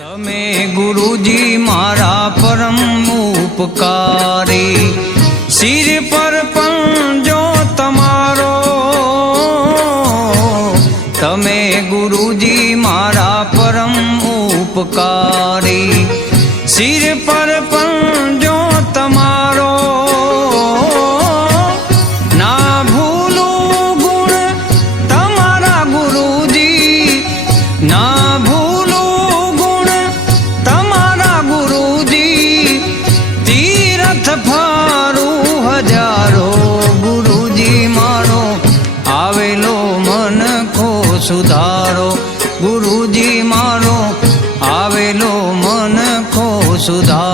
તમે ગુરુજી મારા પરમ ઉપકારી, શિર પર પંજો તમારો. તમે ગુરુજી મારા પરમ ઉપકારી, શિર પર પંજો તમારો. ના ભૂલું ગુણ તમારા ગુરુજી, ના ભૂલું ગુણ તમારા ગુરુજી. તીરથ ફારું હજારો, ગુરુજી મારો આવેલો મન ખો સુધારો. ગુરુજી મારો આવેલો મન ખો સુધારો.